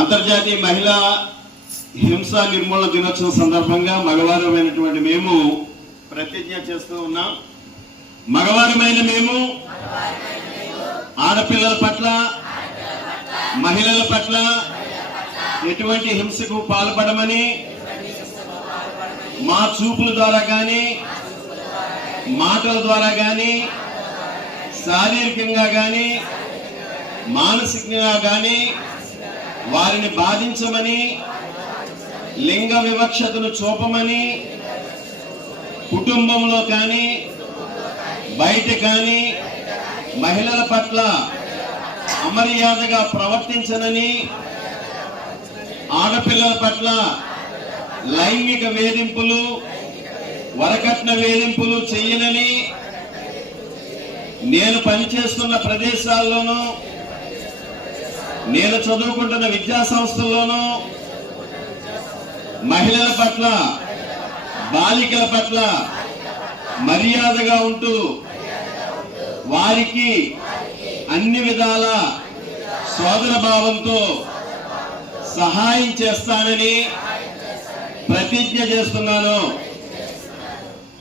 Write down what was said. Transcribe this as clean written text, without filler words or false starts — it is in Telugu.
అంతర్జాతీయ మహిళా హింసా నిర్మూలన దినోత్సవం సందర్భంగా మగవారమైనటువంటి మేము ప్రతిజ్ఞ చేస్తూ ఉన్నాం. మగవారమైన మేము ఆడపిల్లల పట్ల, మహిళల పట్ల ఎటువంటి హింసకు పాల్పడమని మా చూపుల ద్వారా కానీ, మాటల ద్వారా కానీ, శారీరకంగా కానీ, మానసికంగా కానీ వారిని బాధించమని, లింగ వివక్షతను చూపమని, కుటుంబంలో కానీ బయట కానీ మహిళల పట్ల అమర్యాదగా ప్రవర్తించనని, ఆడపిల్లల పట్ల లైంగిక వేధింపులు, వరకట్న వేధింపులు చేయనని, నేను పనిచేస్తున్న ప్రదేశాల్లోనూ, నేను చదువుకుంటున్న విద్యా సంస్థల్లోనూ మహిళల పట్ల, బాలికల పట్ల మర్యాదగా ఉంటూ వారికి అన్ని విధాల సోదర భావంతో సహాయం చేస్తానని ప్రతిజ్ఞ చేస్తున్నాను.